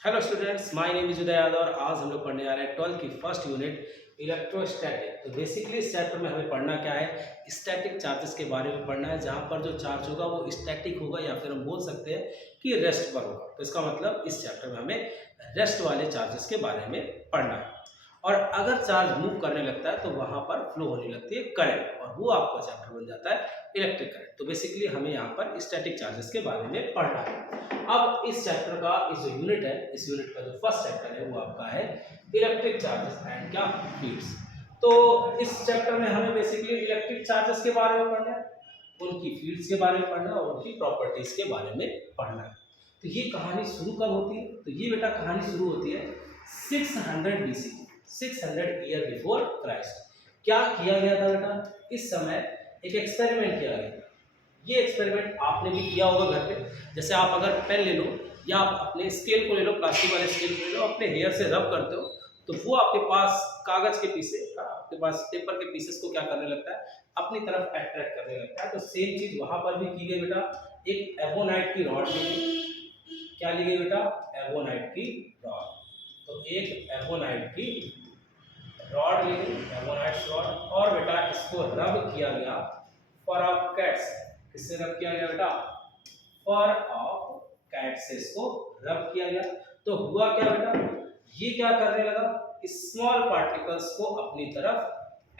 Hello students, my name is Uday Yadav और आज हम लोग पढ़ने जा रहे हैं 12th की फर्स्ट यूनिट इलेक्ट्रोस्टैटिक। तो बेसिकली इस चैप्टर में हमें पढ़ना क्या है, स्टैटिक चार्जेस के बारे में पढ़ना है, जहां पर जो चार्ज होगा वो स्टैटिक होगा या फिर हम बोल सकते हैं कि रेस्ट पर होगा। तो इसका मतलब इस चैप्टर में हमें रेस्ट वाले चार्जेस के बारे में पढ़ना है। और अगर चार्ज मूव करने लगता है तो वहां पर फ्लो होने लगती है करंट, और वो आपका चैप्टर बन जाता है इलेक्ट्रिक करंट। तो बेसिकली हमें यहाँ पर स्टैटिक चार्जेस के बारे में पढ़ना है। अब इस चैप्टर का इस जो यूनिट है, इस यूनिट का जो फर्स्ट चैप्टर है वो आपका है इलेक्ट्रिक चार्जेस एंड क्या फील्ड्स। तो इस चैप्टर में हमें बेसिकली इलेक्ट्रिक चार्जेस के बारे में पढ़ना है, उनकी फील्ड्स के बारे में पढ़ना है और उनकी प्रॉपर्टीज के बारे में पढ़ना है। तो ये कहानी शुरू कब होती है? तो ये बेटा कहानी शुरू होती है 600 BC, 600 ईयर बिफोर क्राइस्ट। क्या किया गया था बेटा? इस समय एक एक्सपेरिमेंट किया गया था। ये एक्सपेरिमेंट आपने भी किया होगा घर पे। जैसे आप अगर पेन ले लो या आप अपने स्केल को ले लो, प्लास्टिक वाले स्केल को ले लो, अपने हेयर से रब करते हो तो वो आपके पास कागज के पीसेस, आपके पास पेपर के पीसेस को क्या करने लगता है, अपनी तरफ अट्रैक्ट करने लगता है। तो सेम चीज वहां पर भी की गई बेटा। एक एवोनाइट की रॉड ली गई। क्या ली गई बेटा? एवोनाइट की रॉड। तो एक एवोनाइट की रॉड ली गई, एवोनाइट रॉड, और बेटा इसको रब किया गया फर ऑफ कैट्स। किससे रब किया गया बेटा? फर ऑफ कैट से इसको रब किया गया। तो हुआ क्या बेटा? ये क्या करने लगा, स्मॉल पार्टिकल्स को अपनी तरफ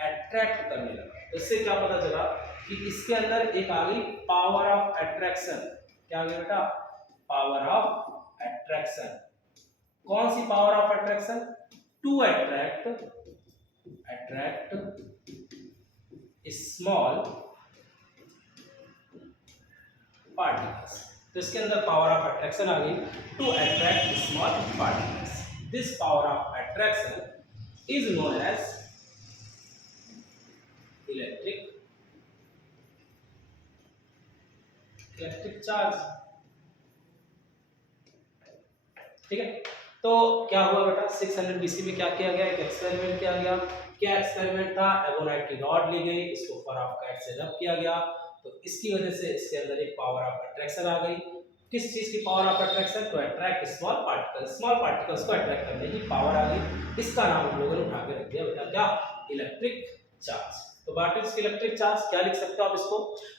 अट्रैक्ट करने लगा। तो इससे क्या पता चला कि इसके अंदर एक आ गई पावर ऑफ अट्रैक्शन। क्या आ गया बेटा? Power of attraction. कौन सी power of attraction? To attract small particles. तो इसके अंदर पावर ऑफ अट्रैक्शन आ गई, to attract small particles. This power of attraction is known as electric charge. ठीक है। तो क्या हुआ बेटा? 600 BC में क्या किया गया? एक एक्सपेरिमेंट किया गया। क्या एक्सपेरिमेंट था? एवोनाइट की रॉड ली गई, इसको फर ऑफ कैट से रब किया गया। तो इसकी वजह से इसके अंदर एक पावर ऑफ अट्रैक्शन आ गई। किस चीज की power of attraction? To attract small particles. Small particles को अट्रैक्ट करने की पावर आ गई। इसका नाम हम लोगों ने उठा के रख दिया बेटा क्या? Electric charge. तो व्हाट इज इलेक्ट्रिक चार्ज? क्या लिख सकते हो आप इसको?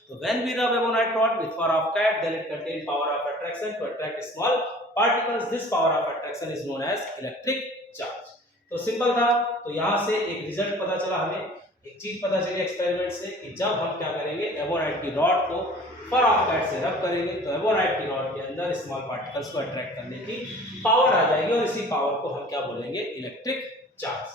तो when we rub ebonite rod with fur of cat, then it contain power of attraction to attract small particles. This power of attraction is known as electric charge. तो simple था। तो यहां से एक रिजल्ट पता चला, हमें एक चीज पता चली एक्सपेरिमेंट से कि जब हम क्या करेंगे, एवोनाइट की रॉड को फर ऑफ कैट से रब करेंगे तो एवोनाइट की रॉड के अंदर स्मॉल पार्टिकल्स को अट्रैक्ट करने की पावर आ जाएगी, और इसी पावर को हम क्या बोलेंगे? Electric charge.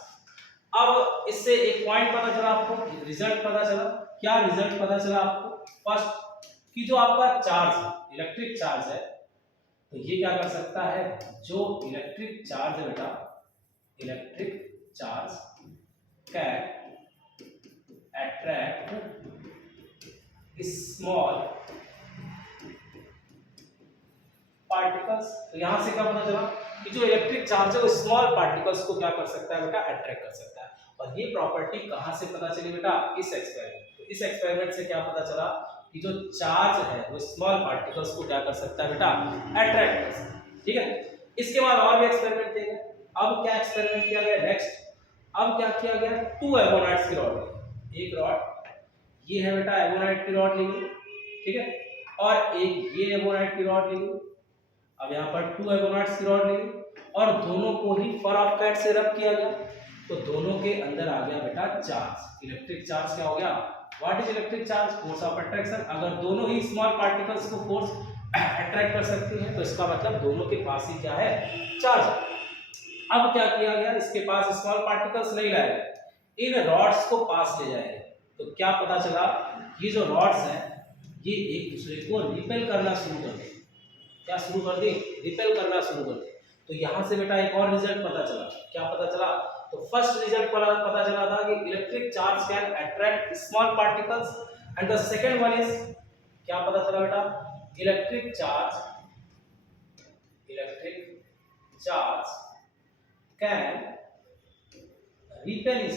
अब इससे एक पॉइंट पता चला आपको, एक रिजल्ट पता चला। क्या रिजल्ट पता चला आपको? फर्स्ट, कि जो आपका चार्ज है, इलेक्ट्रिक चार्ज है, तो ये क्या कर सकता है? जो इलेक्ट्रिक चार्ज है बेटा, electric charge can attract small particles. तो यहां से क्या पता चला कि जो इलेक्ट्रिक चार्ज है वो स्मॉल पार्टिकल्स को क्या कर सकता है बेटा? अट्रैक्ट कर सकता है। और ये प्रॉपर्टी कहां से पता चली बेटा? इस एक्सपेरिमेंट। तो इस एक्सपेरिमेंट से क्या पता चला कि जो चार्ज है वो स्मॉल पार्टिकल्स को क्या कर सकता है बेटा? अट्रैक्ट कर सकता है। ठीक है। इसके बाद और भी एक्सपेरिमेंट किए गए। अब क्या एक्सपेरिमेंट किया गया नेक्स्ट? अब क्या किया गया? टू एवोनाइट्स की रॉड। एक रॉड ये है बेटा, एवोनाइट की रॉड ली गई, ठीक है, और एक ये एवोनाइट की रॉड ली गई। अब यहाँ पर टू एवोनाइट्स की रॉड ली गई और दोनों को ही फर ऑफ कैट से रब किया गया। तो दोनों के अंदर आ गया बेटा चार्ज। इलेक्ट्रिक चार्ज क्या हो गया? What is electric charge? Force of attraction. अगर दोनों ही स्मॉल पार्टिकल्स को फोर्स अट्रैक्ट कर सकती हैं तो इसका मतलब दोनों के पास ही क्या है? चार्ज। अब क्या किया गया? इसके पास स्मॉल पार्टिकल्स नहीं लाए गए, इन रॉड्स को पास ले जाए। तो क्या पता चला? ये जो रॉड्स हैं ये एक दूसरे को रिपेल करना शुरू कर दें। क्या शुरू कर दी? रिपेल करना शुरू कर दी। तो यहां से बेटा एक और रिजल्ट पता चला। क्या पता चला? तो फर्स्ट रिजल्ट पता चला था कि electric charge can attract small particles, and the second one is, क्या पता चला बेटा? Electric charge can repel each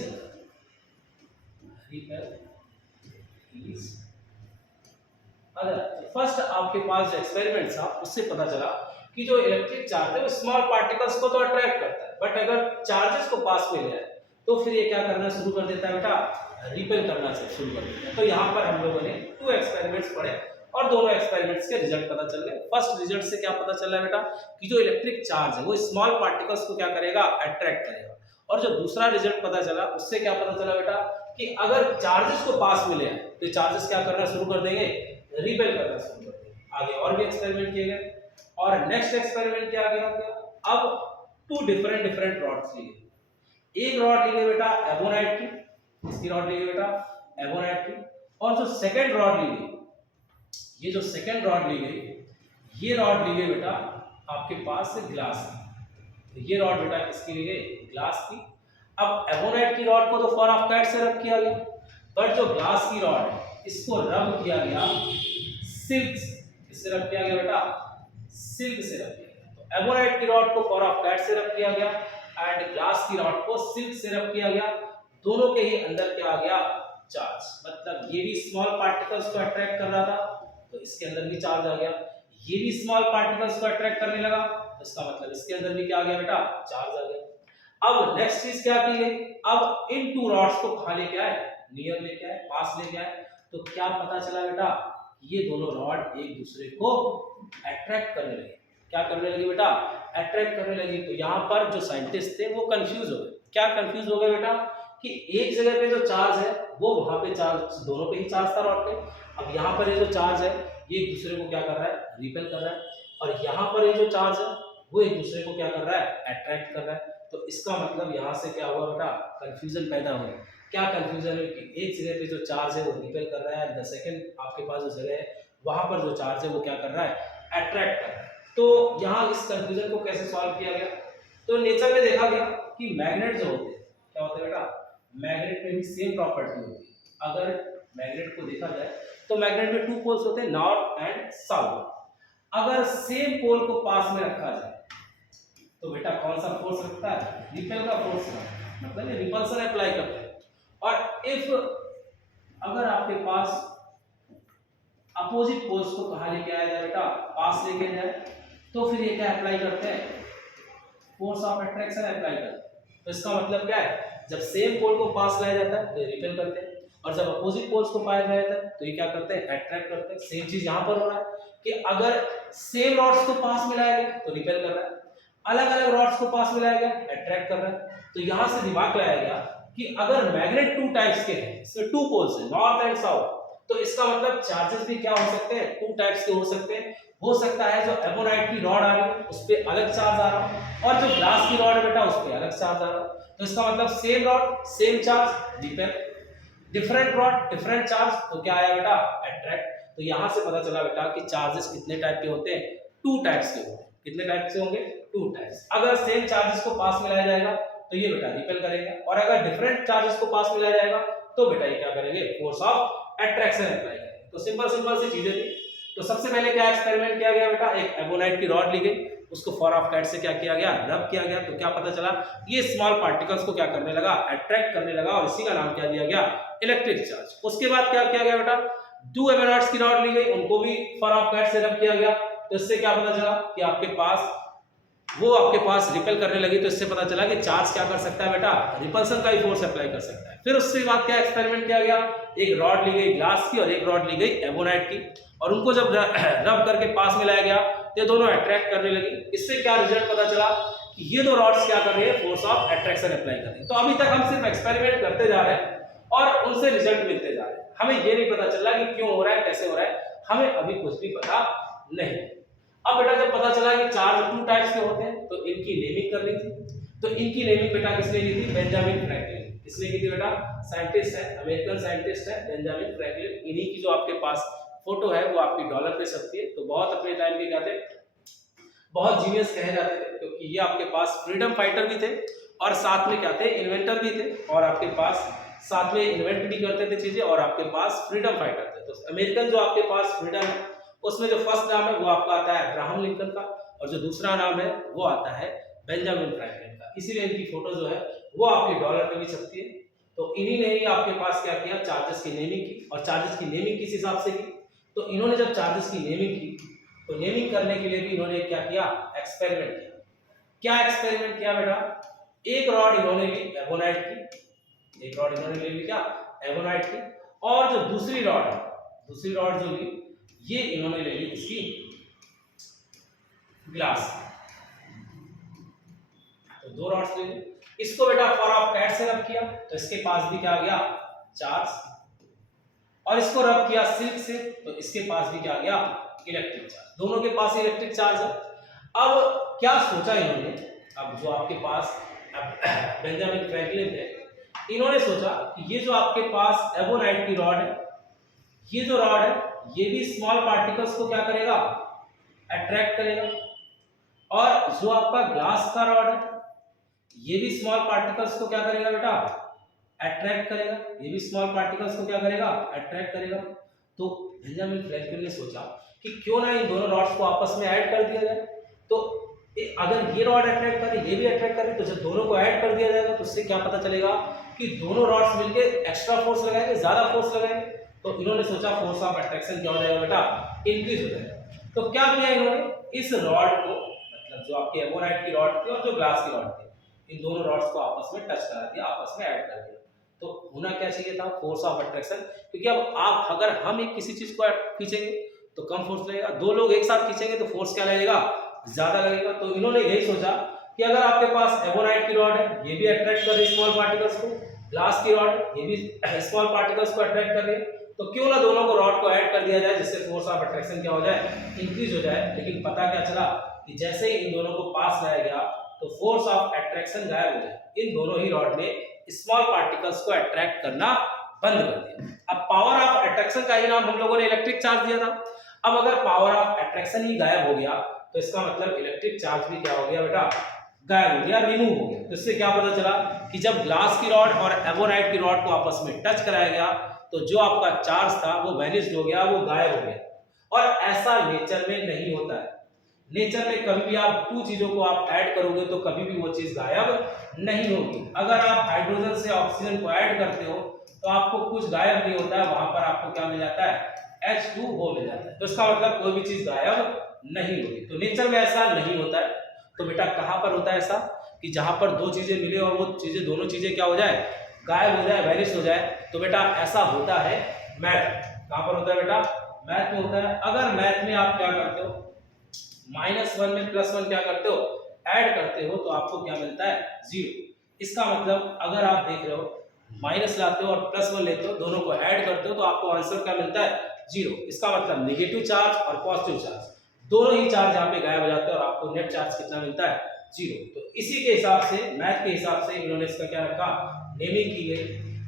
other. First आपके पास जो एक्सपेरिमेंट था उससे पता चला कि जो इलेक्ट्रिक चार्ज है वो स्मॉल पार्टिकल्स को तो अट्रैक्ट करता है, बट अगर चार्जेस को पास में ले आए तो फिर ये क्या करना शुरू कर देता है बेटा, रिपेल करना शुरू कर देता है। तो यहाँ पर हम लोगों ने 2 एक्सपेरिमेंट्स पढ़े और दोनों एक्सपेरिमेंट्स के रिजल्ट पता चल गए। फर्स्ट रिजल्ट से क्या पता चल रहा है बेटा कि जो इलेक्ट्रिक चार्ज है वो स्मॉल पार्टिकल्स को क्या करेगा, अट्रैक्ट करेगा। और जो दूसरा रिजल्ट पता चला उससे क्या पता चला बेटा कि अगर चार्जेस को पास में ले आए तो चार्जेस क्या करना शुरू कर देंगे, रिपेल करना शुरू कर देंगे। आगे और भी एक्सपेरिमेंट किए गए और नेक्स्ट एक्सपेरिमेंट क्या गया, अब 2 डिफरेंट रॉड्स ली गई। एक रॉड ली गई बेटा एबोनाइट की, इसकी रॉड ली गई बेटा एबोनाइट की, और जो सेकंड रॉड ली गई, ये जो सेकंड रॉड ली गई, ये रॉड ली गई बेटा आपके पास ग्लास की। तो ये रॉड बेटा किसकी ली गई, ग्लास की। अब एबोनाइट की रॉड को तो फॉर ऑफ कैट से रब किया गया, बट जो ग्लास की रॉड है इसको रब किया गया सिल्क से। किससे रब किया गया बेटा, सिल्क से रब किया गया। तो एबोनाइट की रॉड को फॉर ऑफ कैट से रब किया गया एंड ग्लास की रॉड को सिल्क से रब किया गया। दोनों के ही अंदर क्या आ गया, चार्ज। मतलब ये भी स्मॉल पार्टिकल्स को अट्रैक्ट कर रहा था तो इसके अंदर भी चार्ज आ गया, ये भी स्मॉल पार्टिकल्स को अट्रैक्ट करने लगा तो इसका मतलब इसके अंदर भी क्या आ गया बेटा, चार्ज आ गया। अब नेक्स्ट चीज क्या की गई, अब इन 2 रॉड्स को कहां लेके आए, नियर लेके आए, पास लेके आए। तो क्या पता चला बेटा, ये दोनों रॉड एक दूसरे को अट्रैक्ट करने लगे। क्या करने लगी बेटा, अट्रैक्ट करने लगी। तो यहाँ पर जो साइंटिस्ट थे वो कंफ्यूज हो गए। क्या कंफ्यूज हो गए बेटा कि एक जगह पे जो चार्ज है वो वहां पे चार्ज, दोनों पे ही चार्ज था रॉड पे। अब यहाँ पर ये जो चार्ज है ये एक दूसरे को क्या कर रहा है, रिपेल कर रहा है, और यहाँ पर ये जो चार्ज है वो एक दूसरे को क्या कर रहा है, अट्रैक्ट कर रहा है। तो इसका मतलब यहाँ से क्या हुआ बेटा, कंफ्यूजन पैदा हुआ। क्या कंफ्यूजन है कि एक जगह पे जो चार्ज है वो रिपेल कर रहा है, द सेकंड आपके पास जो जगह है वहां पर जो चार्ज है वो क्या कर रहा है, अट्रैक्ट कर रहा है। तो यहाँ इस कंफ्यूजन को कैसे सॉल्व किया गया, तो नेचर में देखा गया कि मैग्नेट जो होते हैं, क्या होते हैं बेटा, मैग्नेट में भी सेम प्रॉपर्टी होती है। अगर मैग्नेट को देखा जाए तो मैग्नेट में 2 पोल्स होते हैं, नॉर्थ एंड साउथ। अगर सेम पोल को पास में रखा जाए तो बेटा कौन सा फोर्स रखता है, रिपेल का फोर्स रखता है, मतलब ये रिपल्सन अप्लाई करता है। और इफ अगर आपके पास अपोजिट पोल्स को कहां लेके आया जाए बेटा, पास लेके जाए, तो फिर ये क्या अप्लाई करते हैं, फोर्स ऑफ अट्रैक्शन अप्लाई करते हैं। तो इसका मतलब क्या है, जब सेम पोल को पास लाया जाता है तो रिपेल करते हैं, और जब अपोजिट पोल्स को पाया जाता है तो ये क्या करते हैं, अट्रैक्ट करते हैं। सेम चीज यहाँ पर हो रहा है कि अगर सेम रॉड्स को पास मिलाया गया तो रिपेल कर रहा है, अलग अलग रॉड्स को पास मिलाया गया अट्रैक्ट कर रहा है। तो यहाँ से दिमाग लगाया गया कि अगर मैग्नेट 2 टाइप्स के हैं, इसमें 2 पोल्स हैं, नॉर्थ एंड साउथ, तो इसका मतलब चार्जेस भी क्या हो सकते हैं, 2 टाइप्स के हो सकते हैं। हो सकता है जो एबोनाइट की रॉड आ रही है उस पर अलग चार्ज आ रहा है, और जो ग्लास की रॉड है बेटा उस पर अलग चार्ज आ रहा है। तो इसका मतलब same rod same charge repel, different rod different charge, तो क्या आया बेटा, अट्रैक्ट। तो यहाँ से पता चला बेटा कि चार्जेस कितने टाइप के होते हैं, 2 टाइप्स के होते हैं। कितने टाइप से होंगे, 2 टाइप्स। अगर सेम चार्जेस को पास मिलाया जाएगा तो ये बेटा रिपेल करेगा, और अगर डिफरेंट चार्जेस को पास मिलाया जाएगा तो बेटा ये क्या करेंगे, फोर्स ऑफ अट्रैक्शन अप्लाई करेंगे। तो सिंपल सी चीजें थी। तो सबसे पहले क्या एक्सपेरिमेंट किया गया बेटा, एक एबोनाइट की रॉड ली गई, उसको फॉर ऑफ कैट से क्या किया गया, रब किया गया। तो क्या पता चला, ये स्मॉल पार्टिकल्स को क्या करने लगा, अट्रैक्ट करने लगा, और इसी का नाम क्या दिया गया, इलेक्ट्रिक चार्ज। उसके बाद क्या किया गया बेटा, 2 एबोनाइट्स की रॉड ली गई, उनको भी फॉर ऑफ कैट से रब किया गया। तो इससे क्या पता चला कि आपके पास रिपेल करने लगी। तो इससे पता चला कि चार्ज क्या कर सकता है बेटा, रिपल्सन का ही फोर्स अप्लाई कर सकता है। फिर उसके बाद क्या एक्सपेरिमेंट किया गया, एक रॉड ली गई ग्लास की और एक रॉड ली गई एबोनाइट की, और उनको जब रब करके पास मिलाया गया तो ये दोनों अट्रैक्ट करने लगी। इससे क्या रिजल्ट पता चला कि ये 2 रॉड्स क्या कर रही है, फोर्स ऑफ अट्रैक्शन अप्लाई कर रही है। तो अभी तक हम सिर्फ एक्सपेरिमेंट करते जा रहे हैं और उनसे रिजल्ट मिलते जा रहे हैं। हमें ये नहीं पता चला कि क्यों हो रहा है, कैसे हो रहा है, हमें अभी कुछ भी पता नहीं। अब बेटा जब पता चला कि चार्ज 2 टाइप्स के होते हैं तो इनकी नेमिंग करनी थी। तो इनकी नेमिंग बेटा किसने की थी, बेंजामिन फ्रैंकलिन। किसने की थी बेटा, साइंटिस्ट है, अमेरिकन साइंटिस्ट है बेंजामिन फ्रैंकलिन। इन्हीं की जो आपके पास फोटो है वो आपकी डॉलर पे सकती है। तो बहुत अपने टाइम के क्या थे, बहुत जीनियस कहे जाते थे, क्योंकि ये आपके पास फ्रीडम फाइटर भी थे और साथ में क्या थे, इन्वेंटर भी थे, और आपके पास साथ में इन्वेंट भी करते थे चीजें, और आपके पास फ्रीडम फाइटर थे। तो अमेरिकन जो आपके पास फ्रीडम है उसमें जो फर्स्ट नाम है वो आपका आता है अब्राहम लिंकन का, और जो दूसरा नाम है वो आता है बेंजामिन फ्रैंकलिन का। इसीलिए इनकी फोटो जो है वो आपके डॉलर पे भी छपती है। तो इन्हीं ने ही आपके पास क्या किया, चार्जेस की नेमिंग की, और चार्जेस की नेमिंग किस हिसाब से की, तो इन्होंने जब चार्जेस की नेमिंग की तो नेमिंग करने के लिए भी इन्होंने क्या किया, एक्सपेरिमेंट किया। क्या एक्सपेरिमेंट किया बेटा, एक रॉड इन्होंने ली एबोनाइट की, एक रॉड इन्होंने ले ली क्या, एबोनाइट की, और जो दूसरी रॉड है, दूसरी रॉड जो ली ये इन्होंने ले ली इसकी ग्लास। तो दो रॉड्स ले ली, इसको बेटा फॉर ऑफ कैट से रब किया तो इसके पास भी क्या आ गया, चार्ज, और इसको रब किया सिल्क से तो इसके पास भी क्या आ गया, इलेक्ट्रिक चार्ज। दोनों के पास इलेक्ट्रिक चार्ज है। अब क्या सोचा इन्होंने, अब जो आपके पास बेंजामिन फ्रैंकलिन थे, इन्होंने सोचा कि ये जो आपके पास एबोनाइट की रॉड है, ये जो रॉड है ये भी स्मॉल पार्टिकल्स को क्या करेगा, अट्रैक्ट करेगा, और जो आपका ग्लास का रॉड है ये भी स्मॉल पार्टिकल्स को क्या करेगा बेटा, अट्रैक्ट करेगा, ये भी स्मॉल पार्टिकल्स को क्या करेगा, अट्रैक्ट करेगा। तो बेंजामिन फ्रैंकलिन ने सोचा कि क्यों ना इन दोनों रॉड्स को आपस में ऐड कर दिया जाए। तो अगर ये रॉड अट्रैक्ट करे, ये भी अट्रैक्ट करे, तो जब दोनों को ऐड कर दिया जाएगा तो उससे क्या पता चलेगा कि दोनों रॉड्स मिलकर एक्स्ट्रा फोर्स लगाएंगे, ज्यादा फोर्स लगाएंगे। तो इन्होंने सोचा फोर्स ऑफ अट्रैक्शन क्या हो जाएगा बेटा, इंक्रीज हो जाएगा। तो क्या किया इन्होंने, इस रॉड को, मतलब जो आपकी एबोनाइट की रॉड थी और जो ग्लास की रॉड थी, इन दोनों रॉड्स को आपस में टच करा दिया, आपस में ऐड कर दिया। तो होना क्या चाहिए था, फोर्स ऑफ अट्रैक्शन, क्योंकि अब आप अगर हम एक किसी चीज को खींचेंगे तो कम फोर्स लगेगा, दो लोग एक साथ खींचेंगे तो फोर्स क्या लगेगा, ज्यादा लगेगा। तो इन्होंने यही सोचा कि अगर आपके पास एबोनाइट की रॉड है, ये भी अट्रैक्ट कर रही है स्मॉल पार्टिकल्स को, ग्लास की रॉड ये भी स्मॉल पार्टिकल्स को अट्रैक्ट कर रही है, तो क्यों ना दोनों को रॉड को ऐड कर दिया जाए, जिससे फोर्स ऑफ अट्रैक्शन क्या हो जाए, इंक्रीज हो जाए। लेकिन पता क्या चला कि जैसे ही इन दोनों को पास लाया गया तो फोर्स ऑफ अट्रैक्शन गायब हो जाए। इन दोनों ही रॉड ने स्मॉल पार्टिकल्स को अट्रैक्ट करना बंद कर दिया। अब पावर ऑफ अट्रैक्शन का ही नाम हम लोगों ने इलेक्ट्रिक चार्ज दिया था। अब अगर पावर ऑफ अट्रैक्शन ही गायब हो गया तो इसका मतलब इलेक्ट्रिक चार्ज भी क्या हो गया बेटा, गायब हो गया, रिमूव हो गया। तो इससे क्या पता चला कि जब ग्लास की रॉड और एबोनाइट की रॉड को आपस में टच कराया गया तो जो आपका चार्ज था वो वैनिश हो गया, वो गायब हो गया। और ऐसा नेचर में नहीं होता है। नेचर में कभी भी आप दो चीजों को आप ऐड करोगे तो कभी भी वो चीज गायब नहीं होगी। अगर आप हाइड्रोजन से ऑक्सीजन को ऐड करते हो तो आपको कुछ गायब नहीं होता है, वहां पर आपको क्या मिल जाता है, H2O मिल जाता है। तो इसका मतलब कोई भी चीज गायब नहीं होगी। तो नेचर में ऐसा नहीं होता है। तो बेटा कहां पर होता है ऐसा, कि जहां पर दो चीजें मिले और वो चीजें, दोनों चीजें क्या हो जाए, गायब हो जाए, वैनिश हो जाए। तो बेटा ऐसा होता है मैथ। कहां पर होता है बेटा, मैथ में होता है। अगर मैथ में आप क्या करते हो, -1 में +1 क्या करते हो, ऐड करते हो, तो आपको क्या मिलता है, 0। इसका मतलब अगर आप देख रहे हो माइनस लाते हो और +1 लेते हो, दोनों को ऐड करते हो तो आपको आंसर क्या मिलता है, 0। इसका मतलब नेगेटिव चार्ज और पॉजिटिव चार्ज दोनों ही चार्ज यहाँ पे गायब हो जाते हैं और आपको नेट चार्ज कितना मिलता है, 0। तो इसी के हिसाब से, मैथ के हिसाब से इन्होंने इसका क्या रखा, नेमिंग की गई।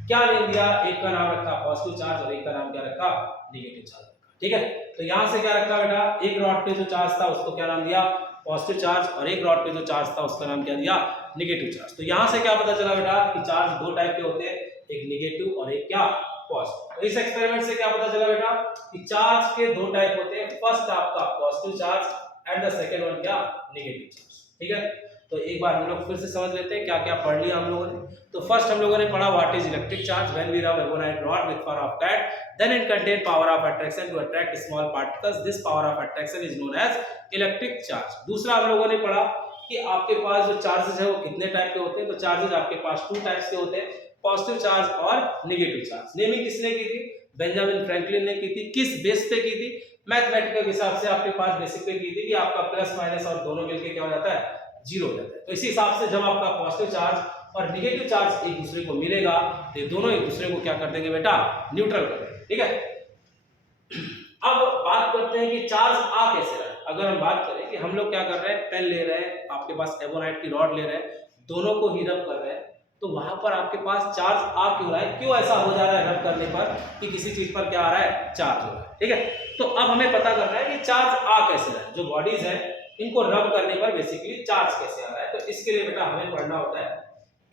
क्या नेम दिया, एक का नाम रखा पॉजिटिव चार्ज और एक का नाम क्या रखा, नेगेटिव चार्ज रखा। ठीक है, तो यहां से क्या रखा बेटा, एक रॉड पे जो चार्ज था उसको क्या नाम दिया, पॉजिटिव चार्ज, और एक रॉड पे जो चार्ज था उसका नाम क्या दिया, नेगेटिव चार्ज। तो यहां से क्या पता चला बेटा कि चार्ज दो टाइप के होते हैं, एक नेगेटिव और एक क्या, पॉजिटिव। तो इस एक्सपेरिमेंट से क्या पता चला बेटा कि चार्ज के दो टाइप होते हैं, फर्स्ट आपका positive charge and the second one क्या, नेगेटिव चार्ज। ठीक है, तो एक बार हम लोग फिर से समझ लेते हैं क्या क्या पढ़ लिया हम लोगों ने। तो फर्स्ट हम लोगों ने पढ़ा what is electric charge, when we rub ebonite rod with power of cat then it contain power of attraction to attract small particles, this power of attraction is known as electric charge. दूसरा हम लोगों ने पढ़ा कि आपके पास जो charges है वो कितने टाइप के होते हैं। तो चार्जेस आपके पास टू टाइप्स के होते हैं, पॉजिटिव चार्ज और नेगेटिव चार्ज। नेमिंग किसने की थी, बेंजामिन फ्रैंकलिन ने की थी। किस बेस पे की थी, मैथमेटिकल हिसाब से आपके पास बेसिक पे की थी कि आपका प्लस माइनस और दोनों मिलके क्या हो जाता है, 0 हो जाता है। तो इसी हिसाब से जब आपका पॉजिटिव चार्ज और नेगेटिव चार्ज एक दूसरे को मिलेगा तो ये दोनों एक दूसरे को क्या कर देंगे बेटा, न्यूट्रल कर देंगे। ठीक है, अब बात करते हैं कि चार्ज आ कैसे रहा है। अगर हम बात करें कि हम लोग क्या कर रहे हैं, पेन ले रहे हैं, आपके पास एबोनाइट की रॉड ले रहे हैं, दोनों को ही रब कर रहे हैं, तो वहां पर आपके पास चार्ज आ क्यों रहा है, क्यों ऐसा हो जा रहा है रब करने पर कि किसी चीज पर क्या आ रहा है, चार्ज हो रहा है। ठीक है, तो अब हमें पता करना है कि चार्ज आ कैसे रहा है, जो बॉडीज है इनको रब करने पर बेसिकली चार्ज कैसे आ रहा है। तो इसके लिए बेटा हमें पढ़ना होता है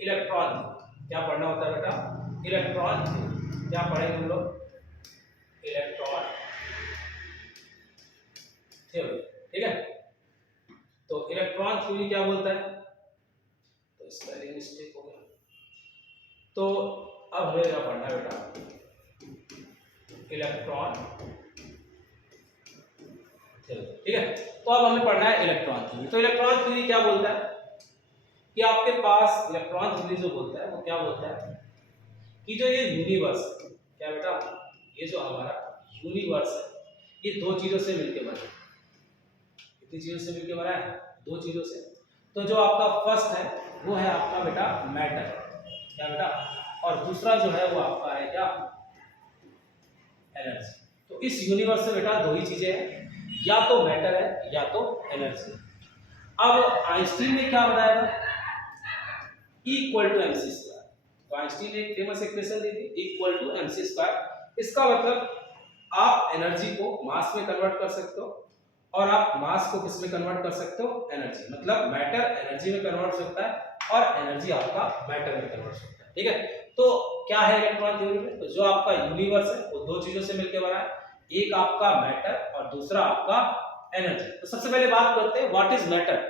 इलेक्ट्रॉन। क्या पढ़ना होता है बेटा, इलेक्ट्रॉन। क्या पढ़ेंगे हम लोग, इलेक्ट्रॉन थ्योरी। ठीक है, तो इलेक्ट्रॉन थ्योरी क्या बोलता है, तो स्पेलिंग मिस्टेक हो गया। तो अब हमें क्या पढ़ना है बेटा, इलेक्ट्रॉन थ्योरी, ठीक है। तो अब हमें पढ़ना है इलेक्ट्रॉन थ्योरी। तो इलेक्ट्रॉन थ्योरी क्या बोलता है कि आपके पास इलेक्ट्रॉन थ्योरी जो बोलता है वो क्या बोलता है कि जो ये यूनिवर्स है, क्या बेटा, ये जो हमारा यूनिवर्स है ये दो चीजों से मिलकर बना है। कितनी चीजों से मिलकर बना है? दो चीजों से। तो जो आपका फर्स्ट है वो है आपका बेटा मैटर, क्या बेटा, और दूसरा जो है वो आपका है क्या, एनर्जी। तो इस यूनिवर्स में बेटा दो ही चीजें हैं, या तो मैटर है या तो एनर्जी। अब आइंस्टीन ने क्या बताया था, इक्वल टू एमसी स्क्वायर। तो आइंस्टीन ने एक फेमस इक्वेशन दी थी, इक्वल टू एमसी स्क्वायर। इसका मतलब आप एनर्जी को मास में कन्वर्ट कर सकते हो और आप मास को किस में कन्वर्ट कर सकते हो, एनर्जी। मतलब मैटर एनर्जी में कन्वर्ट हो सकता है और एनर्जी आपका मैटर में कन्वर्ट हो सकता है, ठीक है। तो क्या है इलेक्ट्रॉन थ्योरी में, तो जो आपका यूनिवर्स है वो दो चीजों से मिलकर बना है, एक आपका मैटर और दूसरा आपका एनर्जी। तो सबसे पहले बात करते हैं what is matter.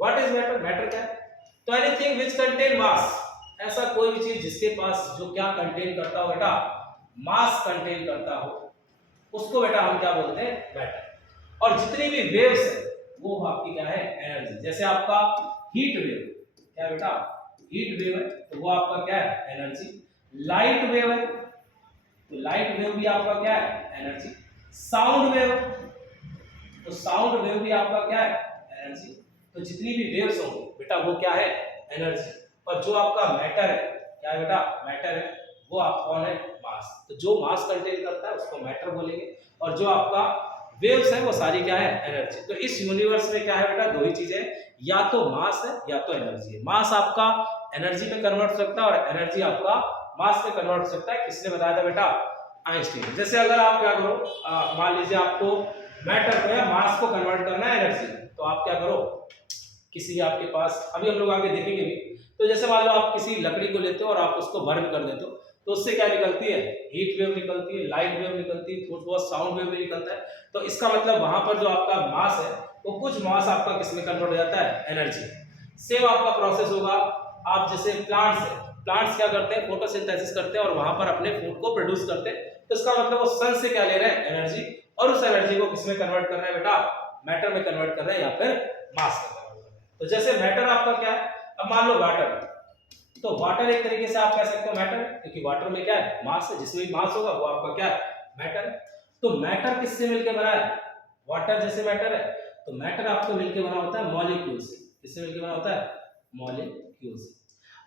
What is matter? Matter क्या है? तो एनीथिंग व्हिच कंटेन मास, ऐसा कोई भी चीज जिसके पास जो क्या कंटेन करता हो बेटा, मास कंटेन करता हो, उसको बेटा हम क्या बोलते हैं, मैटर। और जितनी भी वेव्स है वो आपकी क्या है, एनर्जी। जैसे आपका हीट वेव, क्या बेटा, हीट वेव है तो वो आपका क्या है, एनर्जी। लाइट वेव है तो लाइट वेव भी आपका क्या है, एनर्जी। साउंड वेव, तो साउंड वेव भी आपका क्या है, एनर्जी। तो जितनी भी वेव्स होंगी बेटा वो क्या है, एनर्जी। और जो आपका मैटर है, क्या है बेटा, मैटर है, वो आप कौन है, मास। तो जो मास कंटेन करता है उसको मैटर बोलेंगे, और जो आपका वेव्स है वो सारी क्या है, एनर्जी। तो इस यूनिवर्स में क्या है बेटा, दो ही चीजें, या तो मास है या तो एनर्जी है। मास आपका एनर्जी में कन्वर्ट हो सकता है और एनर्जी आपका मास में कन्वर्ट हो सकता है। किसने बताया था बेटा, आइंस्टीन। जैसे अगर आप क्या करो, मान लीजिए आपको मैटर को या मास को कन्वर्ट करना है एनर्जी में, तो आप क्या करो, किसी आपके पास, अभी हम लोग आगे देखेंगे भी, तो जैसे मान लो आप किसी लकड़ी को लेते हो और आप उसको बर्न कर देते हो, तो उससे क्या निकलती है, हीट वेव निकलती है, लाइट वेव निकलती है, थोड़ा बहुत साउंड वेव भी निकलता है। तो इसका मतलब वहां पर जो आपका मास है वो कुछ मास आपका किसमें कन्वर्ट हो जाता है, एनर्जी। सेम आपका प्रोसेस होगा, आप जैसे प्लांट्स है, प्लांट्स क्या करते हैं, फोटोसिंथेसिस करते हैं और वहां पर अपने फूड को प्रोड्यूस करते हैं। तो इसका मतलब वो सन से क्या ले रहे हैं, एनर्जी, और उस एनर्जी को किसमें कन्वर्ट कर रहे हैं बेटा, मैटर में कन्वर्ट कर रहे हैं या फिर मास में कन्वर्ट कर रहे हैं। तो जैसे मैटर आपका क्या है, अब मान लो वाटर, तो वाटर एक तरीके से आप कह सकते हो मैटर, क्योंकि वाटर में क्या है, मास है, जिसमें भी मास होगा वो आपका क्या है, मैटर। तो मैटर किससे मिलकर बना है, वाटर जैसे मैटर है, तो मैटर आपको मिलकर बना होता है मॉलिक्यूल से। किससे मिलकर बना होता है, मॉलिक्यूल से।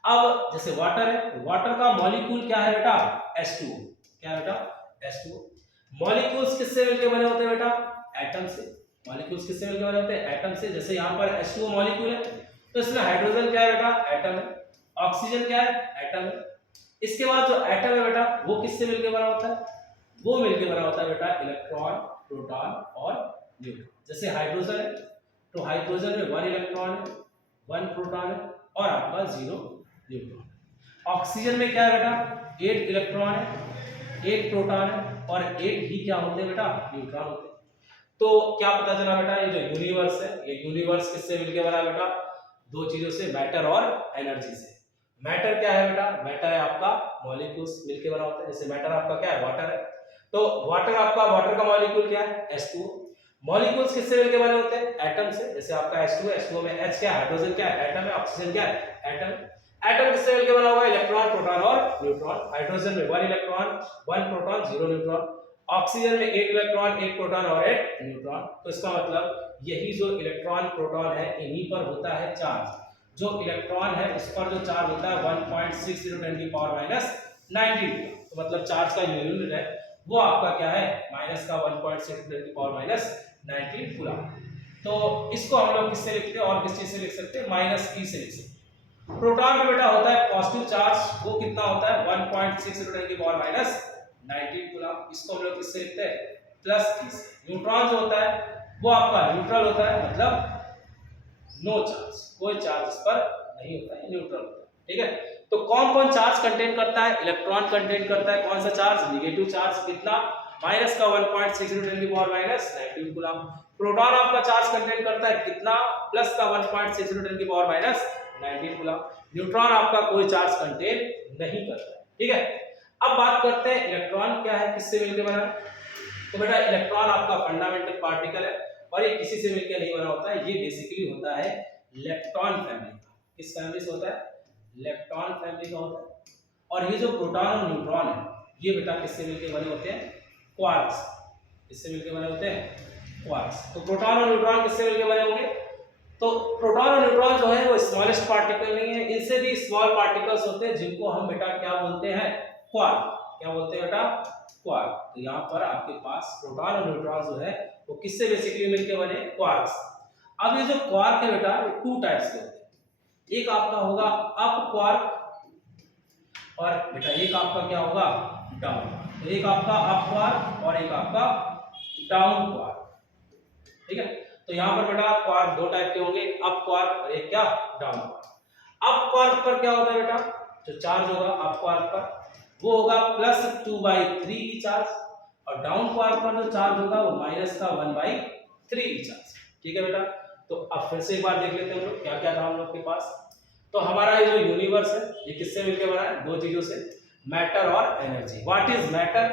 अब जैसे वाटर है, तो वाटर का मॉलिक्यूल क्या है बेटा, H2O। क्या है बेटा, H2O। मॉलिक्यूल्स किससे मिलकर बने होते हैं बेटा, एटम से। मॉलिक्यूल्स किससे मिलकर बने होते हैं, एटम से। जैसे यहाँ पर H2O मॉलिक्यूल है तो इसमें हाइड्रोजन क्या है बेटा, एटम है, ऑक्सीजन क्या है, एटम है। इसके बाद जो एटम है बेटा वो किससे मिलकर बना होता है, वो मिलकर बना होता है बेटा इलेक्ट्रॉन, प्रोटॉन और न्यूट्रॉन। जैसे हाइड्रोजन है तो हाइड्रोजन में 1 इलेक्ट्रॉन है, 1 प्रोटॉन है और आपका 0 न्यूट्रॉन। ऑक्सीजन में क्या है बेटा, 8 इलेक्ट्रॉन है, 8 प्रोटॉन है और 8 ही क्या होते हैं बेटा, न्यूट्रॉन होते हैं। तो क्या पता चला बेटा, ये जो यूनिवर्स है ये यूनिवर्स किससे मिलकर बना बेटा, दो चीजों से, मैटर और एनर्जी से। मैटर क्या है बेटा, मैटर है आपका मॉलिक्यूल्स मिलकर बना होता है। जैसे मैटर आपका क्या है, वाटर है, तो वाटर आपका, वाटर का मॉलिक्यूल क्या है, H2O। मॉलिक्यूल्स किससे मिलकर बने होते हैं, एटम से। जैसे आपका H2O, H2O में H क्या है, हाइड्रोजन क्या है, एटम है, ऑक्सीजन क्या है, एटम। एटम किससे मिलकर बना हुआ है, इलेक्ट्रॉन, प्रोटॉन और न्यूट्रॉन। हाइड्रोजन में 1 इलेक्ट्रॉन, 1 प्रोटॉन, 0 न्यूट्रॉन। ऑक्सीजन में 8 इलेक्ट्रॉन, 1 प्रोटॉन और 8 न्यूट्रॉन। तो इसका मतलब यही जो इलेक्ट्रॉन प्रोटॉन है इन्हीं पर होता है चार्ज। जो इलेक्ट्रॉन है इस पर जो चार्ज होता है 1.60 10 की पावर माइनस 19, तो मतलब चार्ज का यूनिट है वो आपका क्या है, माइनस का 1.6 10 की पावर माइनस 19 कूलम। तो इसको हम लोग किससे लिखते हैं, और किस चीज से लिख सकते हैं, माइनस ई से लिख सकते हैं। प्रोटॉन में बेटा होता है पॉजिटिव चार्ज, वो कितना होता है 1.6 10 की पावर माइनस 19 कूलम। इसको हम लोग किससे लिखते हैं, प्लस ई से। न्यूट्रॉन जो होता है वो आपका न्यूट्रल होता है, मतलब नो चार्ज, कोई चार्ज इस पर नहीं होता है, न्यूट्रल होता है, ठीक है। तो कौन कौन चार्ज कंटेन करता है, इलेक्ट्रॉन कंटेन करता है, कौन सा चार्ज, नेगेटिव चार्ज, कितना, माइनस का 1.6 10 की पावर माइनस 19 कूलम। प्रोटॉन आपका चार्ज कंटेन करता है कितना, प्लस का 1.6 10 की पावर माइनस 19 कूलम। न्यूट्रॉन आपका कोई चार्ज कंटेन नहीं करता है, ठीक है। अब बात करते हैं इलेक्ट्रॉन क्या है, किससे मिलकर बना है। तो बेटा इलेक्ट्रॉन आपका फंडामेंटल पार्टिकल है और ये किसी से मिलकर नहीं बना होता है, ये बेसिकली होता है लेप्टॉन फैमिली का। किस फैमिली से होता है? लेप्टॉन फैमिली का होता है। और ये जो प्रोटॉन और न्यूट्रॉन है ये बेटा किससे मिलकर बने होते हैं? क्वार्क्स। किससे मिलकर बने होते हैं? क्वार्क्स। तो प्रोटॉन और न्यूट्रॉन किससे मिलकर बने होंगे? तो प्रोटॉन और न्यूट्रॉन जो है वो स्मॉलेस्ट पार्टिकल नहीं है, इनसे भी स्मॉल पार्टिकल्स होते हैं जिनको हम बेटा क्या बोलते हैं? क्वार्क। क्या बोलते हैं बेटा? क्वार्क। तो यहाँ पर आपके पास प्रोटॉन और न्यूट्रॉन जो है वो किससे बेसिकली मिलकर बने? क्वार्क्स। अब ये जो क्वार्क है बेटा वो टू टाइप्स के होते हैं। एक आपका होगा अप क्वार्क और बेटा एक आपका क्या होगा? डाउन। तो एक आपका अप क्वार्क और एक आपका डाउन क्वार्क। ठीक है, तो यहाँ पर बेटा क्वार्क दो टाइप के होंगे, एक अप क्वार्क और एक क्या? Down quark. अप क्वार्क पर क्या होता है बेटा? जो चार्ज होगा अप क्वार्क पर वो होगा +2/3 चार्ज, और डाउन क्वार्क पर जो चार्ज होगा वो -1/3 चार्ज। ठीक है बेटा, तो अब फिर से एक बार देख लेते हैं हम लोग क्या क्या था हम लोग के पास। तो हमारा ये जो यूनिवर्स है ये किससे मिलकर बना है? दो चीजों से, मैटर और energy. What is matter?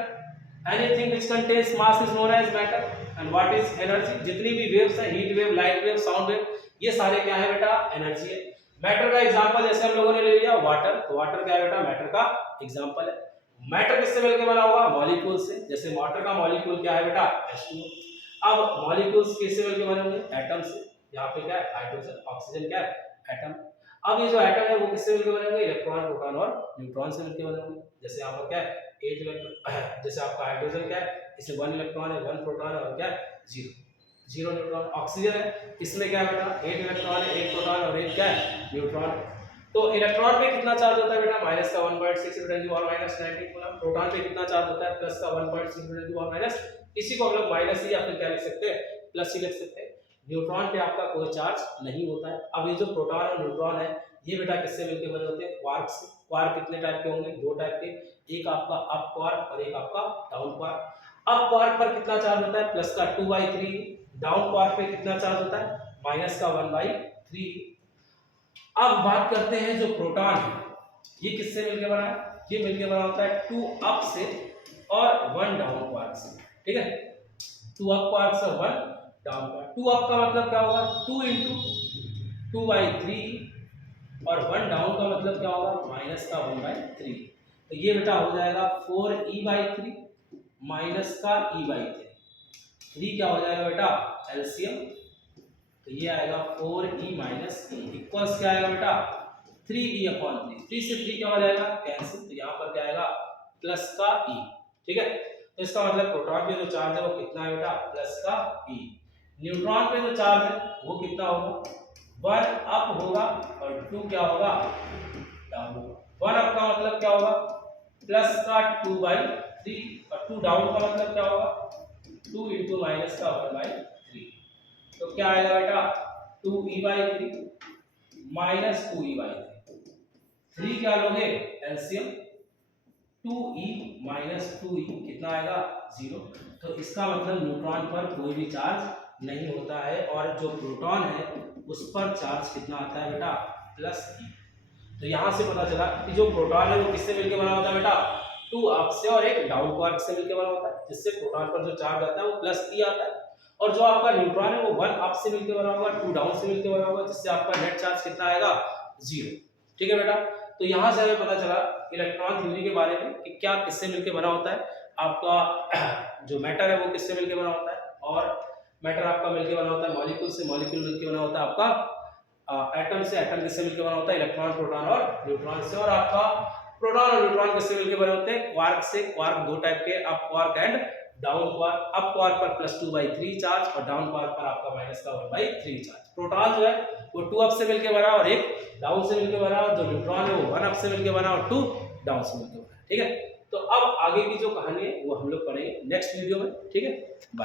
Anything which contains mass is known as matter. And what is energy? जितनी भी वेव्स है, heat wave, light wave, sound wave, ये सारे क्या है बेटा? एनर्जी है। मैटर का एग्जांपल जैसे हम लोगों ने ले लिया वाटर, तो वाटर क्या है बेटा? मैटर का एग्जांपल है। मैटर किससे मिलकर बना होगा? मॉलिक्यूल से। जैसे वाटर का मॉलिक्यूल क्या है बेटा? H2O। अब मॉलिक्यूल्स किससे मिलकर बने होंगे? एटम से। यहाँ पे क्या है? हाइड्रोजन, ऑक्सीजन क्या है? एटम। अब ये जो एटम है वो किससे मिलकर बने होंगे? इलेक्ट्रॉन, प्रोटॉन और न्यूट्रॉन से मिलकर बने होंगे। जैसे आपका क्या है? 8 इलेक्ट्रॉन। जैसे आपका हाइड्रोजन क्या है? इसमें 1 इलेक्ट्रॉन है, 1 प्रोटॉन है और क्या है? 0 न्यूट्रॉन। ऑक्सीजन है, इसमें क्या है बेटा? 8 इलेक्ट्रॉन है, 1 प्रोटॉन और 1 क्या है? न्यूट्रॉन। तो इलेक्ट्रॉन पे कितना चार्ज होता है बेटा? माइनस का 1.6 × 10⁻⁹ कूलम। प्रोटॉन पे कितना चार्ज होता है? प्लस का 1.6 × 10⁻⁻। इसी को हम लोग माइनस ही या फिर क्या लिख सकते हैं? प्लस ही लिख सकते हैं। न्यूट्रॉन पे आपका कोई चार्ज नहीं होता है। अब ये जो प्रोटॉन और न्यूट्रॉन है ये बेटा किससे मिलकर बने होते हैं? क्वार्क से। क्वार्क कितने टाइप के होंगे? दो टाइप के, एक आपका अप क्वार्क और एक आपका डाउन क्वार्क। अप क्वार्क पर कितना चार्ज होता है? प्लस का 2/3। डाउन क्वार्क पे कितना चार्ज होता है? माइनस का 1/3। अब बात करते हैं जो प्रोटॉन है ये किससे मिलकर बना है? ये मिलकर बना होता है 2 अप से और 1 डाउन क्वार्क से। ठीक है, 2 अप क्वार्क से 1 डाउन क्वार्क। 2 अप का मतलब क्या होगा? 2 × 2/3 और 1 डाउन का मतलब क्या होगा? माइनस का 1/3। तो ये बेटा हो जाएगा 4e/3 माइनस का e/3। 3 क्या हो जाएगा बेटा? एलसीएम। तो ये आएगा 4e - e इक्वल्स क्या आएगा बेटा? 3e/3। 3 से 3 क्या हो जाएगा? कैंसिल। तो यहाँ पर क्या आएगा? प्लस का e। ठीक है, तो इसका मतलब प्रोटॉन पे जो चार्ज है वो कितना है बेटा? प्लस का e। न्यूट्रॉन पे जो चार्ज है वो कितना होगा? 1 अप होगा और 2 क्या होगा? डाउन होगा। 1 अप का मतलब क्या होगा? प्लस का 2/3 और 2 डाउन का मतलब क्या होगा? 2 × माइनस का 1/3। तो क्या आएगा बेटा? 2e/3 minus 2e/3। 3 क्या लोगे? एलसीएम। 2e माइनस 2e कितना आएगा? 0। तो इसका मतलब न्यूट्रॉन पर कोई भी चार्ज नहीं होता है और जो प्रोटॉन है उस पर चार्ज कितना आता है बेटा? Plus e। तो यहाँ से पता चला कि जो प्रोटॉन है वो किससे मिलकर बना होता है बेटा? 2 अप से और एक डाउन क्वार्क से मिलकर बना होता है, जिससे प्रोटॉन पर जो चार्ज आता है वो प्लस e आता है। और जो आपका न्यूट्रॉन है वो 1 अप से मिलकर बना होगा, 2 डाउन से मिलकर बना होगा, जिससे आपका नेट चार्ज कितना आएगा? 0। ठीक है बेटा, तो यहाँ से हमें पता चला इलेक्ट्रॉन थ्योरी के बारे में कि क्या किससे मिलकर बना होता है। आपका जो मैटर है वो किससे मिलकर बना होता है, और मैटर आपका मिलकर बना होता है मॉलिक्यूल से, मॉलिक्यूल मिलकर बना होता है आपका एटम से, एटम किससे मिलकर बना होता है? इलेक्ट्रॉन, प्रोटॉन और न्यूट्रॉन से। और आपका प्रोटॉन और न्यूट्रॉन किससे मिलकर बने होते हैं? क्वार्क से। क्वार्क दो टाइप के, up quark and down quark. Up quark पर प्लस 2/3 चार्ज और डाउन क्वार्क पर आपका माइनस का 1/3 चार्ज। प्रोटॉन जो है वो 2 अप से मिलकर बना और एक डाउन से मिलकर बना, और जो न्यूट्रॉन है वो 1 अप से मिलकर बना और 2 डाउन से मिलकर बना। ठीक है, तो अब आगे की जो कहानी है वो हम लोग पढ़ेंगे नेक्स्ट वीडियो में। ठीक है, बाय।